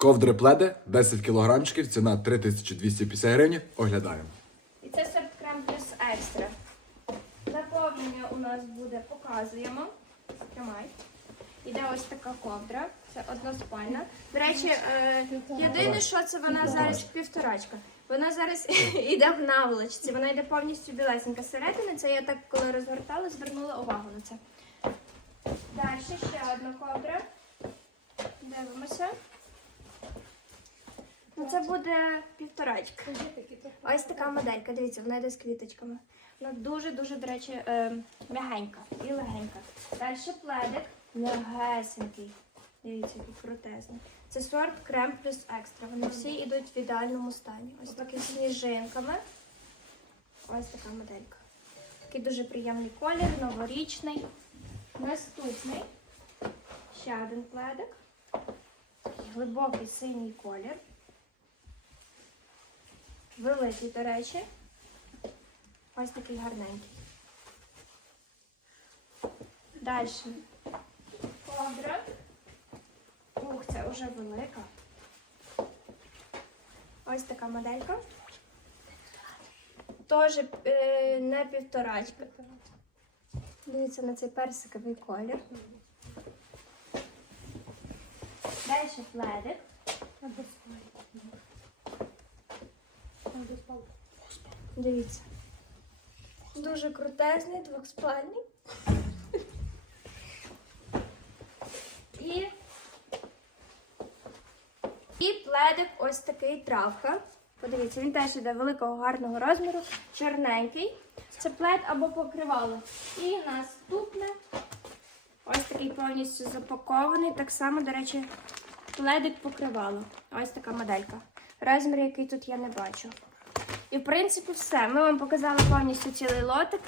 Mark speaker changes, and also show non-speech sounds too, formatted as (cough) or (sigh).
Speaker 1: Ковдри пледи 10 кілограмчиків, ціна 3250 гривень. Оглядаємо.
Speaker 2: І це сорт крем плюс екстра. Наповнення у нас буде, показуємо. Тримай. Іде ось така ковдра. Це односпальна. До речі, е, єдине, що це вона зараз півторачка. Вона зараз (laughs) йде в наволочці. Вона йде повністю білесенька середини. Це я так, коли розгортала, звернула увагу на це. Далі ще одна ковдра. Дивимося. Це буде півторачка. Ось така моделька, дивіться, вона йде з квіточками. Вона дуже-дуже, до речі, е, м'ягенька і легенька. Далі пледик м'ягесенький. Дивіться, який крутезний. Це сорт крем плюс екстра. Вони всі йдуть в ідеальному стані. Ось такі сніжинками. Ось така моделька. Такий дуже приємний колір, новорічний. Наступний. Ще один пледик. Такий глибокий синій колір. Великий, до речі. Ось такий гарненький. Далі. Ковдра. Ух, це вже велика. Ось така моделька. Теж е, не півторачка. Дивіться на цей персиковий колір. Далі пледик. Дивіться. Дуже крутезний, двохспальний. І, і пледик ось такий травка. Подивіться, він теж іде великого гарного розміру, чорненький. Це плед або покривало. І наступне ось такий повністю запакований. Так само, до речі, пледик покривало. Ось така моделька. Розмір, який тут я не бачу. І в принципі все. Ми вам показали повністю цілий лотик.